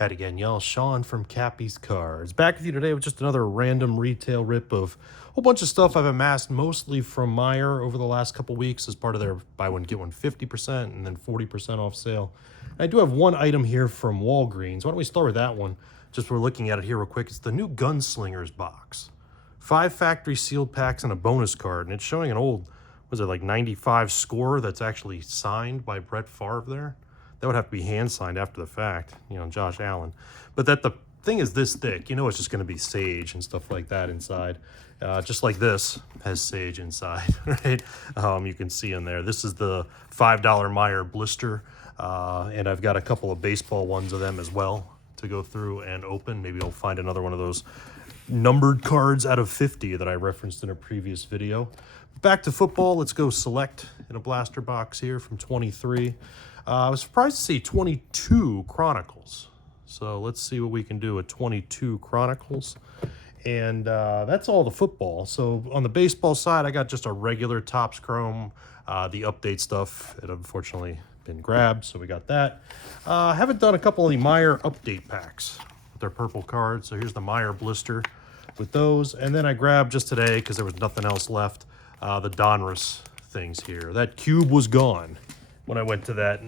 At again, y'all. Sean from KappisCards. Back with you today with just another random retail rip of a whole bunch of stuff I've amassed, mostly from Meijer over the last couple weeks as part of their buy one, get one 50% and then 40% off sale. I do have one item here from Walgreens. Why don't we start with that one? Just we're looking at it here real quick. It's the new Gunslingers box. 5 factory sealed packs and a bonus card. And it's showing an old, was it like 95 score that's actually signed by Brett Favre there? That would have to be hand signed after the fact, Josh Allen. But that the thing is this thick, it's just going to be sage and stuff like that inside. Just like this has sage inside, right? You can see in there. This is the $5 Meijer blister, and I've got a couple of baseball ones of them as well to go through and open. Maybe I'll find another one of those numbered cards out of 50 that I referenced in a previous video. Back to football. Let's go select in a blaster box here from 23. I was surprised to see 22 Chronicles. So let's see what we can do with 22 Chronicles. And that's all the football. So on the baseball side, I got just a regular Topps Chrome. The update stuff had unfortunately been grabbed, so we got that. Haven't done a couple of the Meijer update packs with their purple cards. So here's the Meijer blister with those. And then I grabbed just today, because there was nothing else left, the Donruss things here. That cube was gone when I went to that,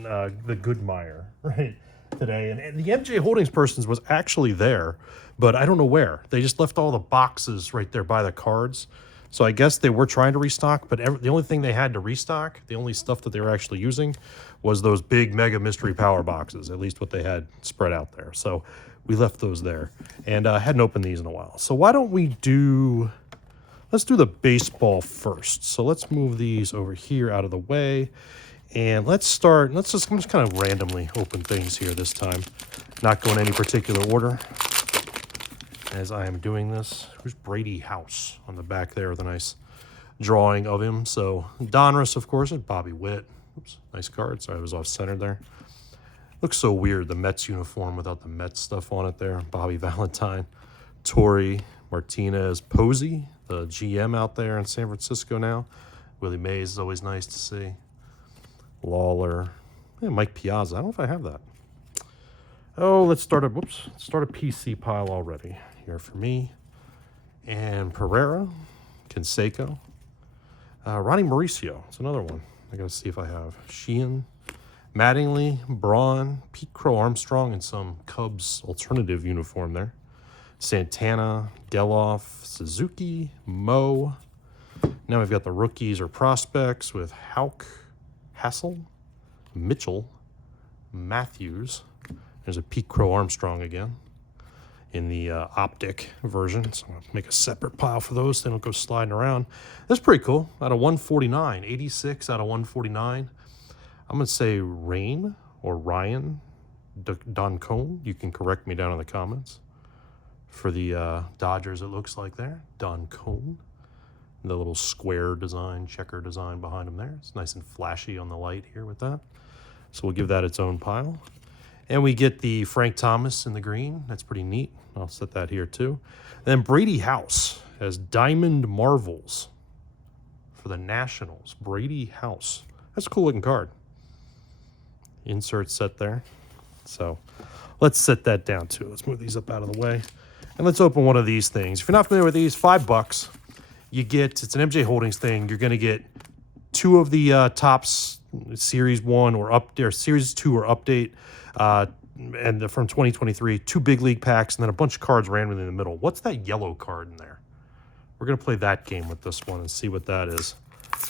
the good Meijer, right, today. And the MJ Holdings persons was actually there, but I don't know where. They just left all the boxes right there by the cards. So I guess they were trying to restock, but the only thing they had to restock, the only stuff that they were actually using, was those big Mega Mystery Power boxes, at least what they had spread out there. So we left those there, and I hadn't opened these in a while. So why don't we let's do the baseball first. So let's move these over here out of the way. And I'm just kind of randomly open things here this time. Not going any particular order as I am doing this. There's Brady House on the back there with a nice drawing of him. So Donruss, of course, and Bobby Witt. Oops, nice card. Sorry, I was off-centered there. Looks so weird, the Mets uniform without the Mets stuff on it there. Bobby Valentine, Torrey, Martinez, Posey, the GM out there in San Francisco now. Willie Mays is always nice to see. Lawler, Mike Piazza. I don't know if I have that. Oh, let's start a PC pile already here for me. And Pereira, Canseco, Ronnie Mauricio. It's another one. I got to see if I have Sheehan, Mattingly, Braun, Pete Crow Armstrong, and some Cubs alternative uniform there. Santana, Geloff, Suzuki, Mo. Now we've got the rookies or prospects with Houck, Hassel, Mitchell, Matthews. There's a Pete Crow Armstrong again in the optic version. So I'm going to make a separate pile for those. They don't go sliding around. That's pretty cool. Out of 149, 86 out of 149. I'm going to say Rain or Ryan Doncone. You can correct me down in the comments. For the Dodgers, it looks like there. Doncone. The little square design, checker design behind them there. It's nice and flashy on the light here with that. So we'll give that its own pile. And we get the Frank Thomas in the green. That's pretty neat. I'll set that here too. And then Brady House has Diamond Marvels for the Nationals. Brady House. That's a cool looking card. Insert set there. So let's set that down too. Let's move these up out of the way. And let's open one of these things. If you're not familiar with these, $5. It's an MJ Holdings thing. You're going to get 2 of the Topps Series 1 or Series 2 or update, and from 2023, 2 big league packs, and then a bunch of cards randomly in the middle. What's that yellow card in there? We're going to play that game with this one and see what that is.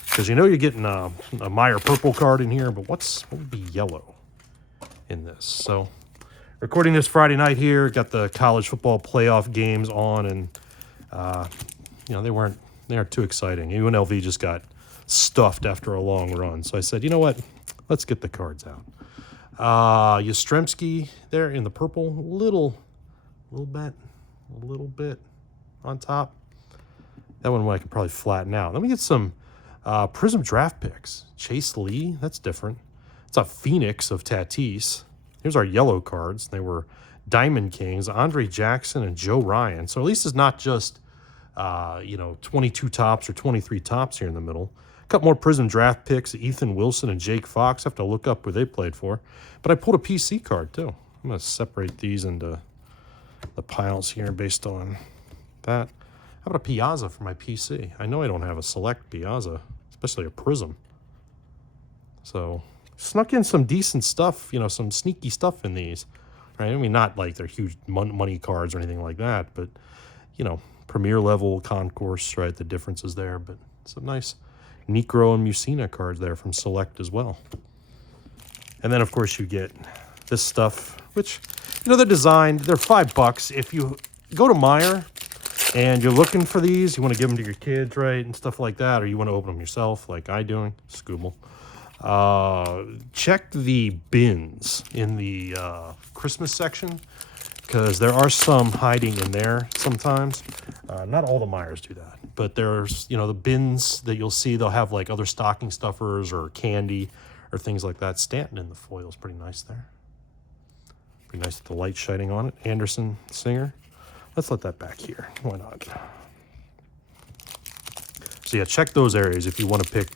Because you're getting a Meijer purple card in here, but what would be yellow in this? So recording this Friday night here, got the college football playoff games on, and they aren't too exciting. UNLV just got stuffed after a long run. So I said, you know what? Let's get the cards out. Yastrzemski there in the purple, a little bit on top. That one I could probably flatten out. Let me get some Prism draft picks. Chase Lee, that's different. It's a Phoenix of Tatis. Here's our yellow cards. They were Diamond Kings, Andre Jackson, and Joe Ryan. So at least it's not just 22 tops or 23 tops here in the middle. A couple more Prism draft picks, Ethan Wilson and Jake Fox. I have to look up where they played for. But I pulled a PC card, too. I'm going to separate these into the piles here based on that. How about a Piazza for my PC? I know I don't have a select Piazza, especially a Prism. So, snuck in some decent stuff, you know, some sneaky stuff in these. Right? I mean, not like they're huge money cards or anything like that, but, you know, premier level concourse, right? The difference is there, but some nice Necro and Musina cards there from Select as well. And then, of course, you get this stuff, which, you know, they're designed, they're $5. If you go to Meijer and you're looking for these, you want to give them to your kids, right, and stuff like that, or you want to open them yourself like I doing, Scooble. Check the bins in the Christmas section, because there are some hiding in there sometimes. Not all the Meijers do that, but there's, you know, the bins that you'll see, they'll have like other stocking stuffers or candy or things like that. Stanton in the foil is pretty nice there. Pretty nice with the light shining on it. Anderson Singer. Let's let that back here. Why not? So yeah, check those areas if you want to pick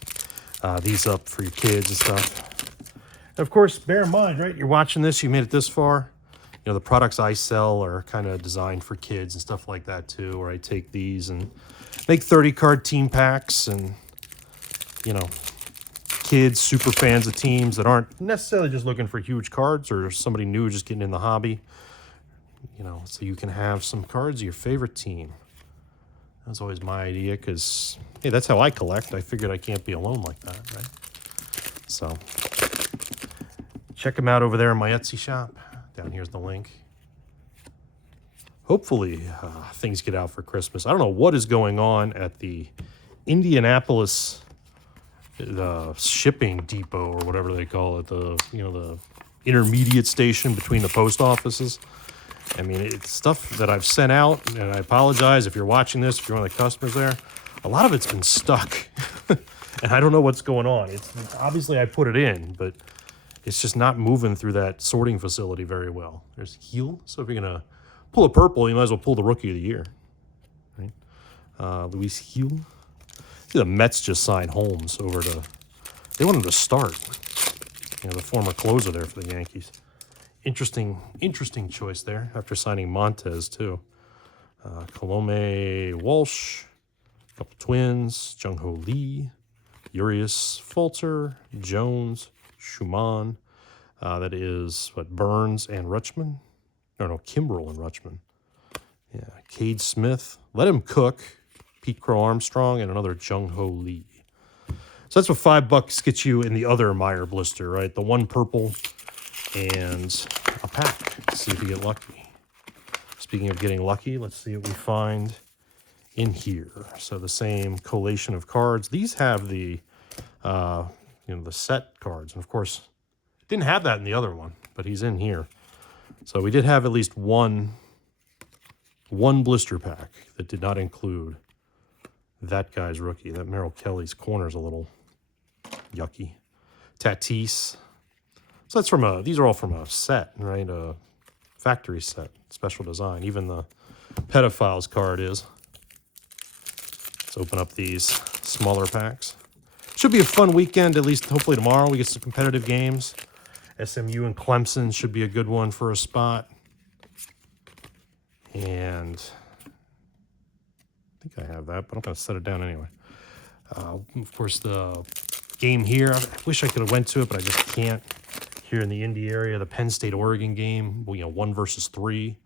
these up for your kids and stuff. And of course, bear in mind, right, you're watching this, you made it this far. You know, the products I sell are kind of designed for kids and stuff like that too, where I take these and make 30-card team packs, and, you know, kids, super fans of teams that aren't necessarily just looking for huge cards, or somebody new just getting in the hobby, you know, so you can have some cards of your favorite team. That's always my idea, because, hey, that's how I collect. I figured I can't be alone like that, right? So, check them out over there in my Etsy shop. Down here's the link. Hopefully, things get out for Christmas. I don't know what is going on at the Indianapolis shipping depot, or whatever they call it, the, you know, the intermediate station between the post offices. I mean, it's stuff that I've sent out, and I apologize if you're watching this, if you're one of the customers there. A lot of it's been stuck, and I don't know what's going on. It's obviously I put it in, but it's just not moving through that sorting facility very well. There's Heel, so if you're going to pull a purple, you might as well pull the Rookie of the Year. Right? Luis Heel. See, the Mets just signed Holmes over to... They want him to start. You know, the former closer there for the Yankees. Interesting choice there, after signing Montez, too. Colome Walsh, a couple Twins, Jung-Ho Lee, Urias Falter, Jones, Schumann. That is, what, Burns and Rutschman? No, Kimbrel and Rutschman. Yeah, Cade Smith. Let Him Cook, Pete Crow Armstrong, and another Jung-Ho Lee. So that's what $5 gets you in the other Meijer blister, right? The one purple and a pack. Let's see if you get lucky. Speaking of getting lucky, let's see what we find in here. So the same collation of cards. These have the, you know, the set cards. And of course, didn't have that in the other one, but he's in here. So we did have at least one blister pack that did not include that guy's rookie. That Merrill Kelly's corner's a little yucky. Tatis. So that's from these are all from a set, right? A factory set, special design. Even the Pedophiles card is. Let's open up these smaller packs. Should be a fun weekend, at least hopefully tomorrow. We get some competitive games. SMU and Clemson should be a good one for a spot. And I think I have that, but I'm going to set it down anyway. Of course, the game here, I wish I could have went to it, but I just can't. Here in the Indy area, the Penn State-Oregon game, you know, 1 versus 3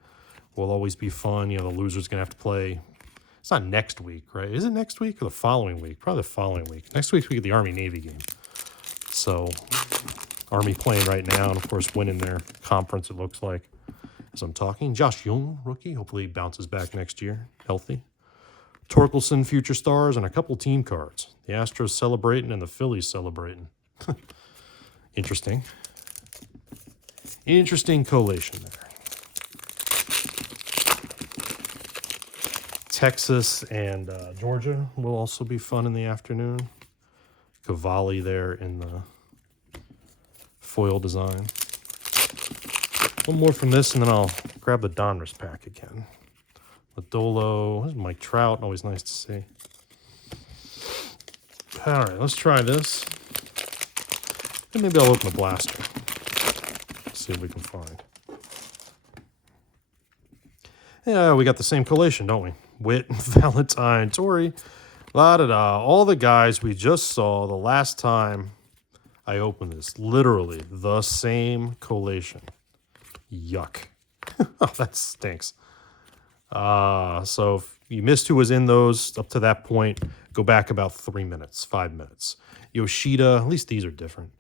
will always be fun. You know, the loser's going to have to play. It's not next week, right? Is it next week or the following week? Probably the following week. Next week we get the Army-Navy game. So, Army playing right now, and of course winning their conference, it looks like, as I'm talking. Josh Jung, rookie. Hopefully he bounces back next year, healthy. Torkelson, future stars, and a couple team cards. The Astros celebrating and the Phillies celebrating. Interesting. Interesting collation there. Texas and Georgia will also be fun in the afternoon. Cavalli there in the foil design. One more from this, and then I'll grab the Donruss pack again. Lodolo, there's Mike Trout, always nice to see. All right, let's try this. And maybe I'll open the blaster. See what we can find. Yeah, we got the same collation, don't we? Witt, Valentine, Tori, la-da-da. All the guys we just saw the last time I opened this. Literally the same collation. Yuck. Oh, that stinks. So if you missed who was in those up to that point, go back about 3 minutes, 5 minutes. Yoshida, at least these are different.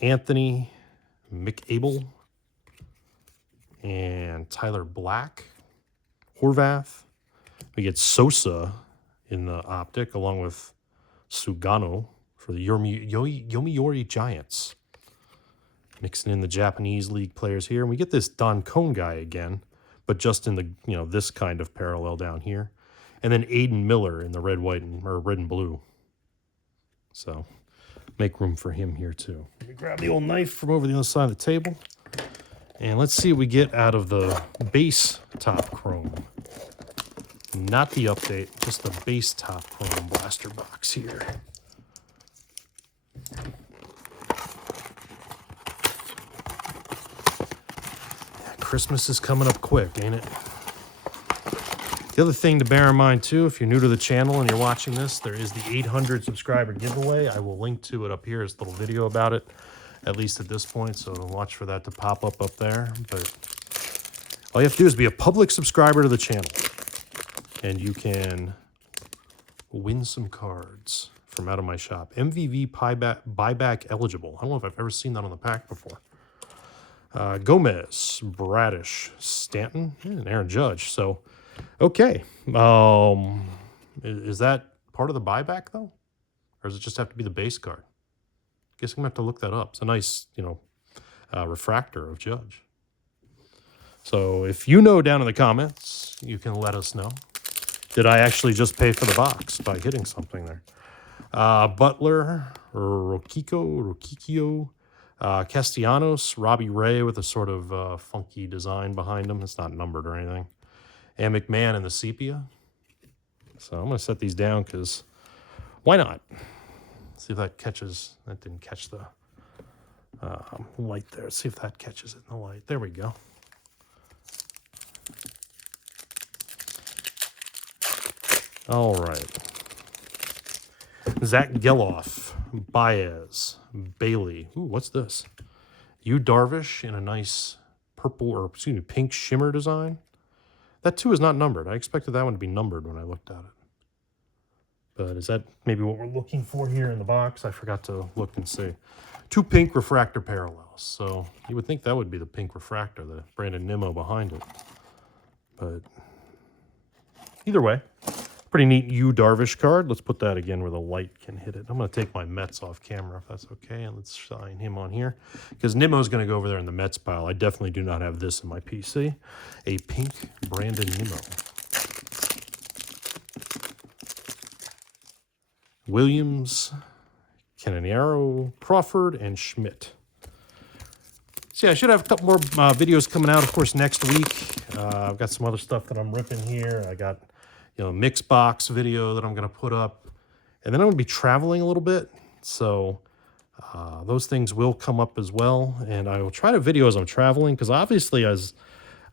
Anthony, McAble, and Tyler Black. Horvath. We get Sosa in the optic along with Sugano for the Yomiuri Giants. Mixing in the Japanese league players here. And we get this Don Cone guy again, but just in the, this kind of parallel down here. And then Aiden Miller in the red, white, or red and blue. So make room for him here too. Let me grab the old knife from over the other side of the table. And let's see what we get out of the base top chrome. Not the update, just the base top chrome blaster box here. Yeah, Christmas is coming up quick, ain't it? The other thing to bear in mind too, if you're new to the channel and you're watching this, there is the 800 subscriber giveaway. I will link to it up here. There's a little video about it, at least at this point, so watch for that to pop up there. But all you have to do is be a public subscriber to the channel, and you can win some cards from out of my shop. MVV buyback eligible. I don't know if I've ever seen that on the pack before. Gomez, Bradish, Stanton, and Aaron Judge. So, okay. Is that part of the buyback, though? Or does it just have to be the base card? Guess I'm going to have to look that up. It's a nice, refractor of Judge. So if you know down in the comments, you can let us know. Did I actually just pay for the box by hitting something there? Butler, Rokikio, Castellanos, Robbie Ray with a sort of funky design behind him. It's not numbered or anything. And McMahon in the sepia. So I'm going to set these down because why not? See if that catches. That didn't catch the light there. Let's see if that catches it in the light. There we go. All right. Zach Geloff, Baez, Bailey. Ooh, what's this? Yu Darvish in a nice pink shimmer design. That too is not numbered. I expected that one to be numbered when I looked at it. But is that maybe what we're looking for here in the box? I forgot to look and see. 2 pink refractor parallels. So you would think that would be the pink refractor, the Brandon Nimmo behind it. But either way, pretty neat Yu Darvish card. Let's put that again where the light can hit it. I'm going to take my Mets off camera if that's okay, and let's shine him on here. Because Nimmo's going to go over there in the Mets pile. I definitely do not have this in my PC. A pink Brandon Nimmo. Williams, Canoniero, Crawford, and Schmidt. So yeah, I should have a couple more videos coming out, of course, next week. I've got some other stuff that I'm ripping here. I got, mix box video that I'm going to put up. And then I'm going to be traveling a little bit. So those things will come up as well. And I will try to video as I'm traveling because obviously as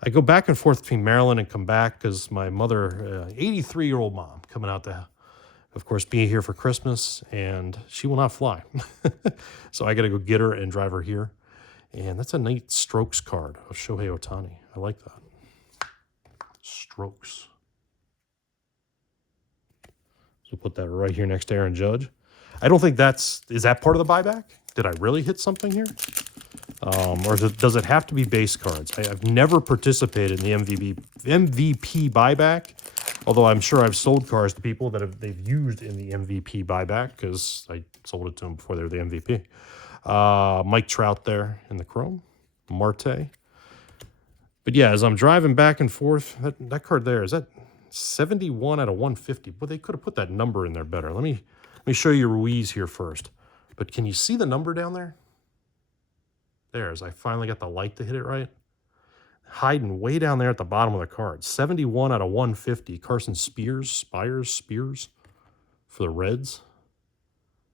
I go back and forth between Maryland and come back because my mother, 83-year-old mom, coming out to, of course, be here for Christmas, and she will not fly. So I got to go get her and drive her here. And that's a neat Strokes card of Shohei Ohtani. I like that. Strokes. So put that right here next to Aaron Judge. I don't think is that part of the buyback? Did I really hit something here? Or does it have to be base cards? I've never participated in the MVP buyback, although I'm sure I've sold cars to people that they've used in the MVP buyback because I sold it to them before they were the MVP. Mike Trout there in the chrome. Marte. But yeah, as I'm driving back and forth, that card there, is that 71 out of 150? But they could have put that number in there better. Let me show you Ruiz here first. But can you see the number down there? There, as I finally got the light to hit it right. Hiding way down there at the bottom of the card. 71 out of 150. Carson Spears for the Reds.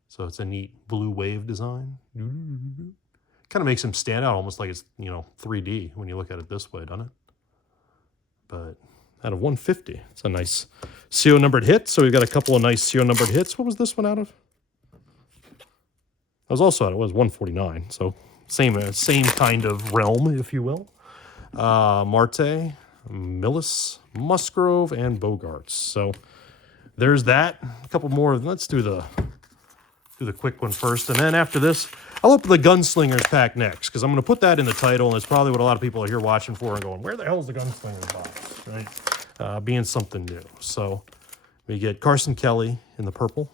So it's a neat blue wave design. Kind of makes him stand out almost like it's, 3D when you look at it this way, doesn't it? But out of 150. It's a nice CO numbered hit. So we've got a couple of nice CO numbered hits. What was this one out of? I was also out. It was 149. So same kind of realm, if you will. Marte, Millis, Musgrove, and Bogarts. So there's that. A couple more. Let's do the quick one first, and then after this, I'll open the Gunslingers pack next because I'm going to put that in the title, and it's probably what a lot of people are here watching for and going, "Where the hell is the Gunslingers box?" Right? Being something new. So we get Carson Kelly in the purple.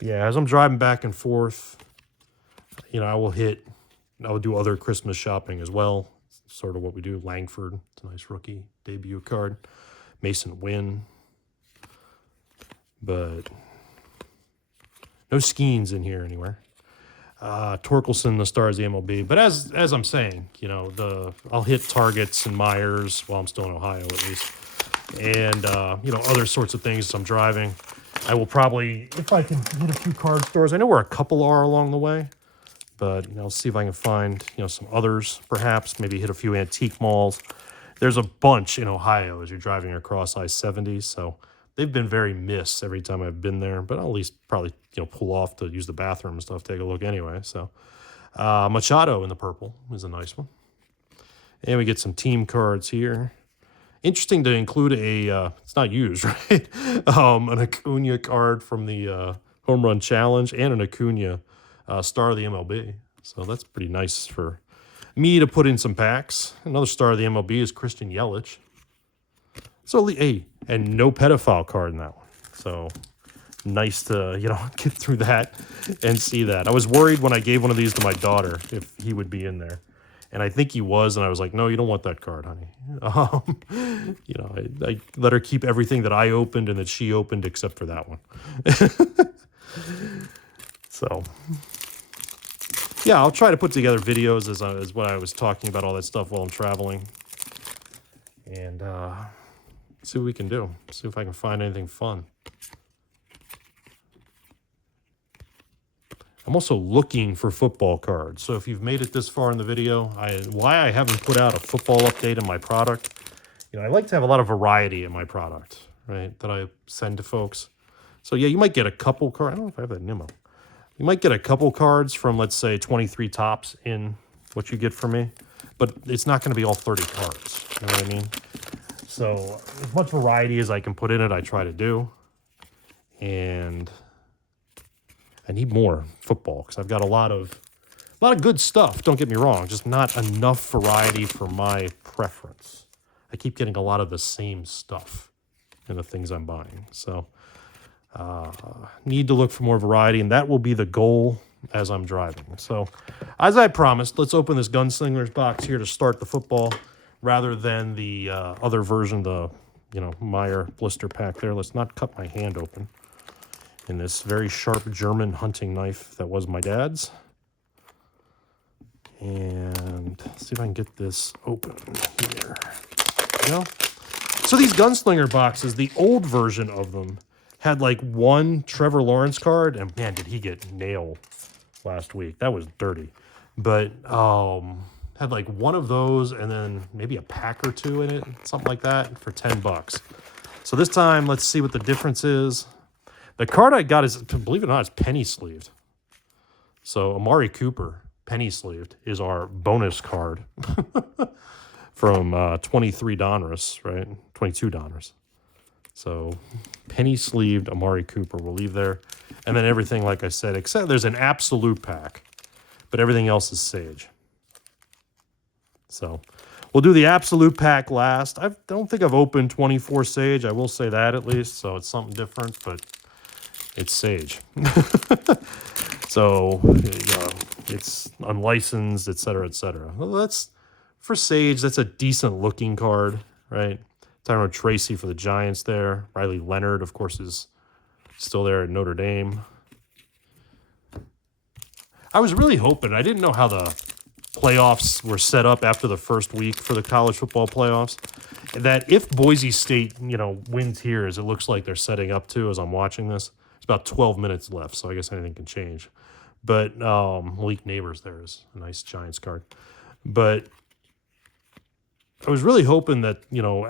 Yeah, as I'm driving back and forth, you know, I will do other Christmas shopping as well. Sort of what we do. Langford, it's a nice rookie debut card. Mason Wynn. But no Skeens in here anywhere. Torkelson, the stars of the MLB. But as I'm saying, you know, I'll hit Targets and Meijers while I'm still in Ohio at least. And, you know, other sorts of things as I'm driving. I will probably, if I can hit a few card stores, I know where a couple are along the way, but I'll see if I can find, you know, some others perhaps, maybe hit a few antique malls. There's a bunch in Ohio as you're driving across I-70, so they've been very miss every time I've been there, but I'll at least probably, you know, pull off to use the bathroom and stuff, take a look anyway. So Machado in the purple is a nice one. And we get some team cards here. Interesting to include it's not used, right? An Acuna card from the Home Run Challenge and an Acuna star of the MLB. So that's pretty nice for me to put in some packs. Another star of the MLB is Christian Yelich. So, hey, and no pedophile card in that one. So nice to, you know, get through that and see that. I was worried when I gave one of these to my daughter if he would be in there. And I think he was, and I was like, no, you don't want that card, honey. You know, I let her keep everything that I opened and that she opened except for that one. So, yeah, I'll try to put together videos as what I was talking about, all that stuff while I'm traveling. And see what we can do. See if I can find anything fun. I'm also looking for football cards. So if you've made it this far in the video, why I haven't put out a football update in my product, you know, I like to have a lot of variety in my product, right, that I send to folks. So yeah, you might get a couple cards. I don't know if I have that Nemo. You might get a couple cards from, let's say, 23 tops in what you get from me, but it's not going to be all 30 cards. You know what I mean? So as much variety as I can put in it, I try to do. And I need more football because I've got a lot of good stuff. Don't get me wrong, just not enough variety for my preference. I keep getting a lot of the same stuff in the things I'm buying. So need to look for more variety, and that will be the goal as I'm driving. So as I promised, let's open this Gunslingers box here to start the football rather than the other version, the Meijer blister pack there. Let's not cut my hand open in this very sharp German hunting knife that was my dad's. And let's see if I can get this open here. There we go. So these Gunslinger boxes, the old version of them, had like one Trevor Lawrence card, and man, did he get nailed last week. That was dirty. But had like one of those and then maybe a pack or two in it, something like that, for $10. So this time, let's see what the difference is. The card I got is, believe it or not, is penny sleeved. So Amari Cooper, penny sleeved, is our bonus card from 23 Donruss, right? 22 Donruss. So penny sleeved Amari Cooper we'll leave there. And then everything, like I said, except there's an absolute pack, but everything else is Sage. So we'll do the absolute pack last. I don't think I've opened 24 Sage. I will say that at least. So it's something different, but it's Sage. So, it's unlicensed, et cetera, et cetera. Well, that's, for Sage, that's a decent looking card, right? Tyrone Tracy for the Giants there. Riley Leonard, of course, is still there at Notre Dame. I was really hoping, I didn't know how the playoffs were set up after the first week for the college football playoffs, that if Boise State, wins here, as it looks like they're setting up to as I'm watching this, it's about 12 minutes left, so I guess anything can change. But Malik Neighbors there is a nice Giants card. But I was really hoping that,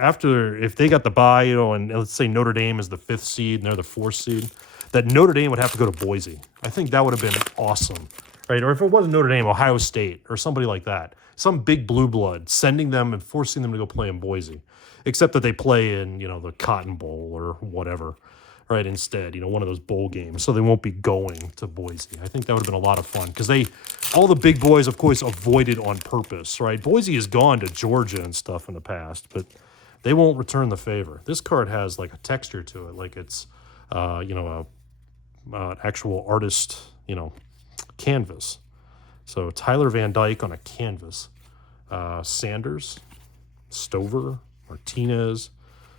after, if they got the bye, and let's say Notre Dame is the 5th seed and they're the 4th seed, that Notre Dame would have to go to Boise. I think that would have been awesome, right? Or if it wasn't Notre Dame, Ohio State or somebody like that. Some big blue blood sending them and forcing them to go play in Boise, except that they play in, the Cotton Bowl or whatever, right? Instead, one of those bowl games. So they won't be going to Boise. I think that would have been a lot of fun because all the big boys, of course, avoided on purpose, right? Boise has gone to Georgia and stuff in the past, but they won't return the favor. This card has like a texture to it, like it's, actual artist, canvas. So Tyler Van Dyke on a canvas. Sanders, Stover, Martinez,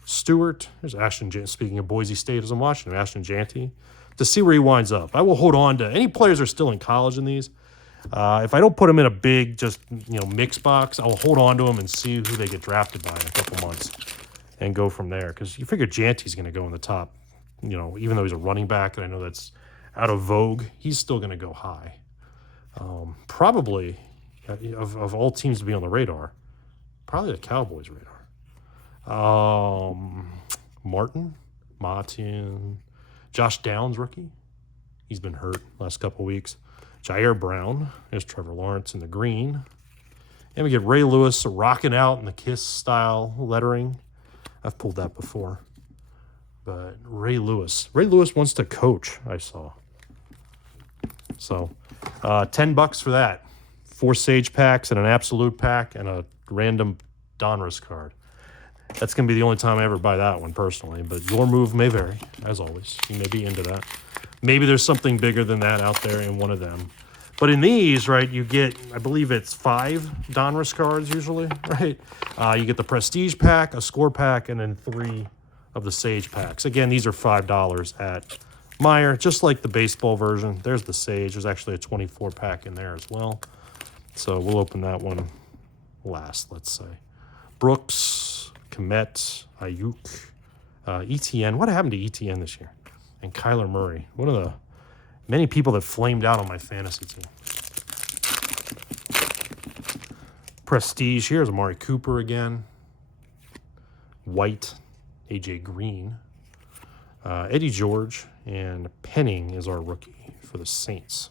Stewart. There's Ashton Jantty. Speaking of Boise State, as I'm watching him, Ashton Jantty. To see where he winds up. I will hold on to any players are still in college in these. If I don't put them in a big, just mix box, I'll hold on to them and see who they get drafted by in a couple months, and go from there. Because you figure Janty's going to go in the top. Even though he's a running back, and I know that's out of vogue, he's still going to go high. Probably of all teams to be on the radar, probably the Cowboys' radar. Martin, Josh Downs, rookie. He's been hurt last couple weeks. Jair Brown. There's Trevor Lawrence in the green. And we get Ray Lewis rocking out in the KISS style lettering. I've pulled that before. But Ray Lewis wants to coach, I saw. So $10 for that. 4 Sage packs and an Absolute pack and a random Donruss card. That's going to be the only time I ever buy that one personally, but your move may vary, as always. You may be into that. Maybe there's something bigger than that out there in one of them. But in these, right, you get, I believe it's 5 Donruss cards usually, right? You get the Prestige pack, a Score pack, and then 3 of the Sage packs. Again, these are $5 at Meijer, just like the baseball version. There's the Sage. There's actually a 24 pack in there as well. So we'll open that one last, let's say. Brooks, Komet, Ayuk, ETN. What happened to ETN this year? And Kyler Murray. One of the many people that flamed out on my fantasy team. Prestige. Here's Amari Cooper again. White, AJ Green. Eddie George. And Penning is our rookie for the Saints.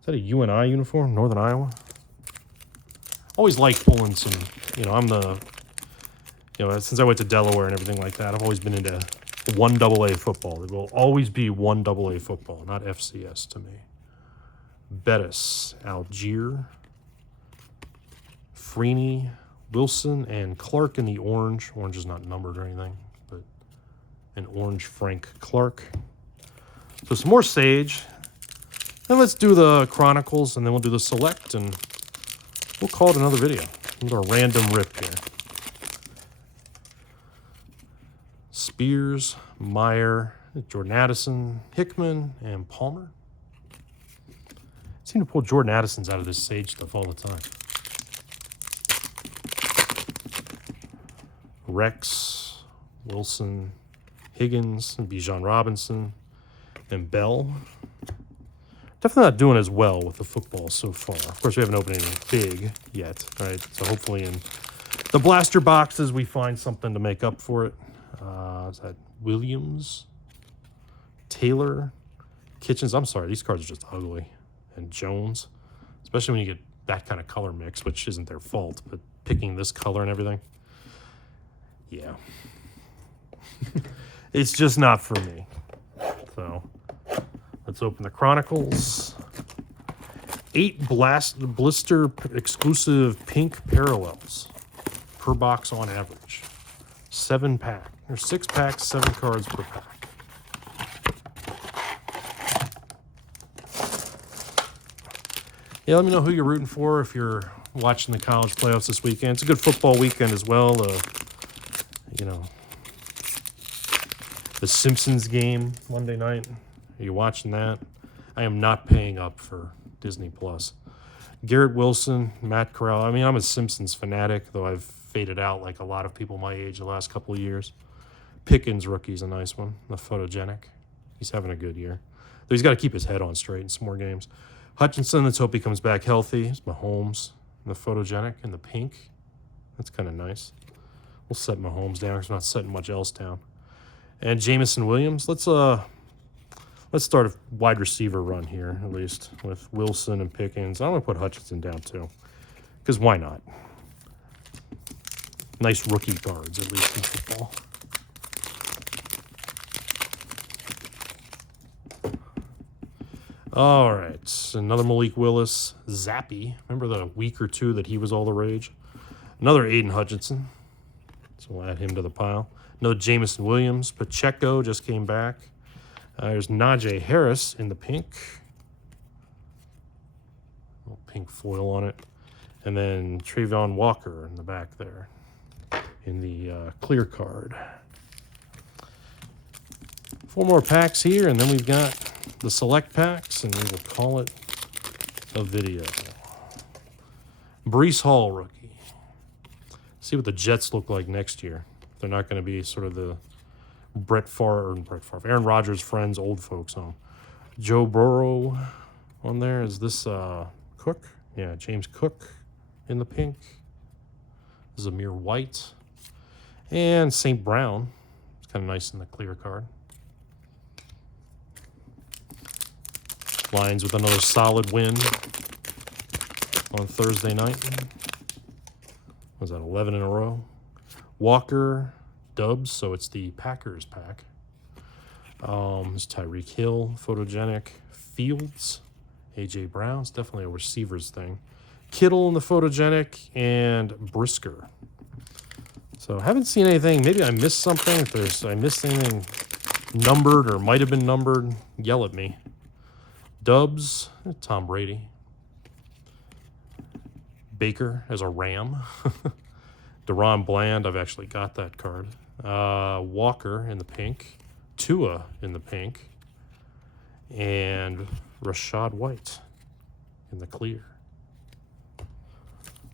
Is that a UNI uniform? Northern Iowa? Always like pulling some, I'm the, since I went to Delaware and everything like that, I've always been into 1AA football. It will always be 1AA football, not FCS to me. Bettis, Algier, Freeney, Wilson, and Clark in the orange. Orange is not numbered or anything, but an orange Frank Clark. So some more Sage. Then let's do the Chronicles, and then we'll do the Select, and we'll call it another video. We'll do a random rip here. Spears, Meijer, Jordan Addison, Hickman, and Palmer. I seem to pull Jordan Addison's out of this Sage stuff all the time. Rex, Wilson, Higgins, and Bijan Robinson, and Bell. Definitely not doing as well with the football so far. Of course, we haven't opened anything big yet, right? So hopefully in the blaster boxes, we find something to make up for it. Is that Williams, Taylor, Kitchens? I'm sorry, these cards are just ugly. And Jones, especially when you get that kind of color mix, which isn't their fault, but picking this color and everything. Yeah. It's just not for me. So let's open the Chronicles. 8 blister exclusive pink parallels per box on average. 7 pack. There's 6 packs, 7 cards per pack. Yeah, let me know who you're rooting for if you're watching the college playoffs this weekend. It's a good football weekend as well. The Simpsons game Monday night. Are you watching that? I am not paying up for Disney Plus. Garrett Wilson, Matt Corral. I mean, I'm a Simpsons fanatic, though I've faded out like a lot of people my age the last couple of years. Pickens rookie's a nice one. The photogenic. He's having a good year. Though he's got to keep his head on straight in some more games. Hutchinson, let's hope he comes back healthy. It's Mahomes. The photogenic and the pink. That's kind of nice. We'll set Mahomes down because we're not setting much else down. And Jamison Williams. Let's start a wide receiver run here, at least, with Wilson and Pickens. I'm going to put Hutchinson down, too, because why not? Nice rookie cards, at least, in football. All right, another Malik Willis. Zappy. Remember the week or two that he was all the rage? Another Aiden Hutchinson. So we'll add him to the pile. Another Jamison Williams. Pacheco just came back. There's Najee Harris in the pink. Little pink foil on it. And then Trayvon Walker in the back there in the clear card. 4 more packs here, and then we've got the select packs, and we will call it a video. Breece Hall rookie. See what the Jets look like next year. They're not going to be sort of the Aaron Rodgers' friends, old folks home. Joe Burrow on there. Is this Cook? Yeah, James Cook in the pink. Zamir White. And St. Brown. It's kind of nice in the clear card. Lions with another solid win on Thursday night. Was that 11 in a row? Walker, Dubs, so it's the Packers pack. It's Tyreek Hill, photogenic. Fields, A.J. Brown. It's definitely a receivers thing. Kittle in the photogenic, and Brisker. So haven't seen anything. Maybe I missed something. If I missed anything numbered or might have been numbered, yell at me. Dubs, Tom Brady. Baker as a Ram. Deron Bland, I've actually got that card. Walker in the pink. Tua in the pink. And Rashad White in the clear.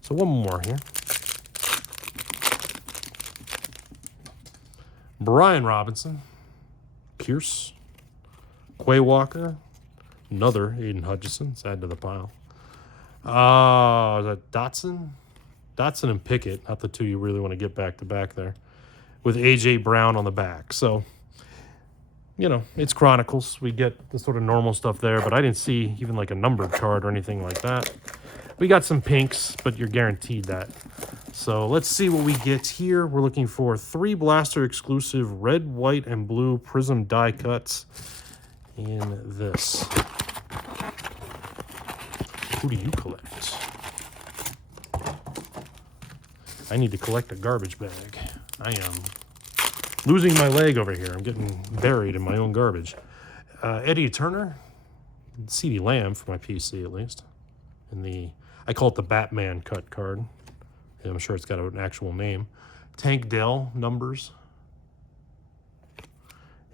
So one more here. Brian Robinson. Pierce. Quay Walker. Another Aiden Hutchinson. Let's add to the pile. Is that Dotson? Dotson and Pickett, not the two you really want to get back to back there. With A.J. Brown on the back. So, you know, it's Chronicles. We get the sort of normal stuff there, but I didn't see even like a numbered card or anything like that. We got some pinks, but you're guaranteed that. So let's see what we get here. We're looking for 3 blaster exclusive red, white, and blue prism die cuts in this. Who do you collect? I need to collect a garbage bag. I am losing my leg over here. I'm getting buried in my own garbage. Eddie Turner, CeeDee Lamb for my PC at least. I call it the Batman cut card. I'm sure it's got an actual name. Tank Dell numbers.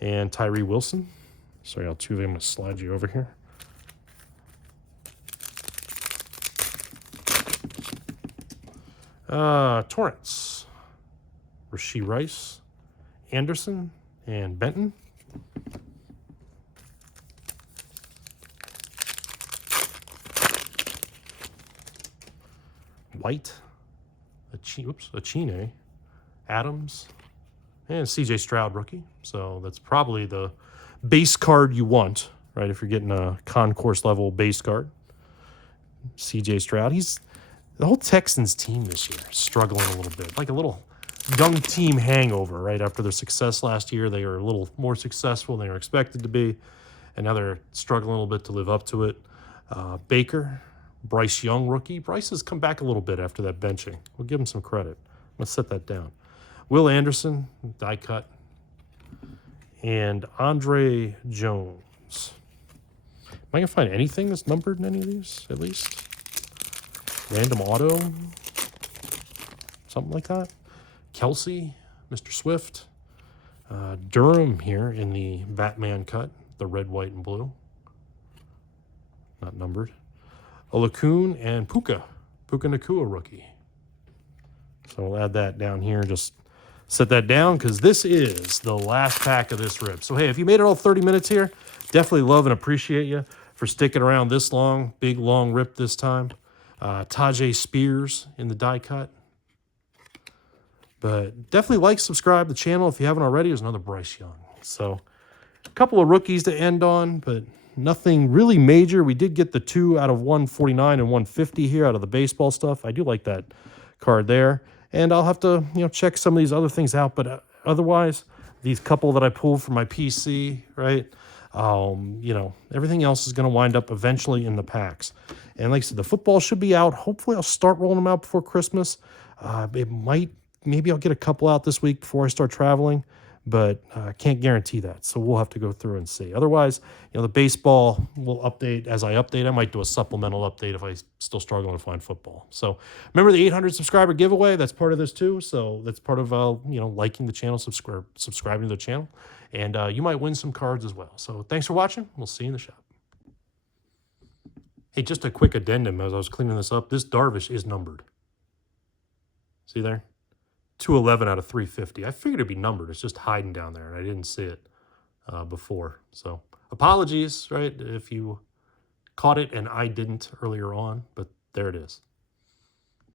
And Tyree Wilson. Sorry, Altuve, I'm going to slide you over here. Torrance, Rashee Rice, Anderson, and Benton. White, Achine, Adams, and C.J. Stroud rookie. So that's probably the base card you want, right? If you're getting a concourse level base card. C.J. Stroud, the whole Texans team this year is struggling a little bit. Like a little young team hangover, right? After their success last year, they were a little more successful than they were expected to be. And now they're struggling a little bit to live up to it. Baker, Bryce Young rookie. Bryce has come back a little bit after that benching. We'll give him some credit. Let's set that down. Will Anderson, die cut. And Andre Jones. Am I going to find anything that's numbered in any of these, at least? Random auto, something like that. Kelsey, Mr. Swift. Durham here in the Batman cut, the red, white, and blue. Not numbered. Olakun and Puka Nacua rookie. So we'll add that down here. Just set that down because this is the last pack of this rip. So, hey, if you made it all 30 minutes here, definitely love and appreciate you for sticking around this long. Big, long rip this time. Tajay Spears in the die cut. But definitely like, subscribe to the channel if you haven't already. There's another Bryce Young. So a couple of rookies to end on, but nothing really major. We did get the 2 out of 149 and 150 here out of the baseball stuff. I do like that card there. And I'll have to, check some of these other things out. But otherwise, these couple that I pulled from my PC, right? Everything else is going to wind up eventually in the packs. And like I said, the football should be out. Hopefully I'll start rolling them out before Christmas. Maybe I'll get a couple out this week before I start traveling, but I can't guarantee that. So we'll have to go through and see. Otherwise, the baseball will update as I update. I might do a supplemental update if I still struggle to find football. So remember the 800 subscriber giveaway. That's part of this too. So that's part of, liking the channel, subscribing to the channel. And you might win some cards as well. So thanks for watching. We'll see you in the shop. Hey, just a quick addendum as I was cleaning this up. This Darvish is numbered. See there? 211 out of 350. I figured it'd be numbered. It's just hiding down there, and I didn't see it before. So apologies, right, if you caught it and I didn't earlier on, but there it is.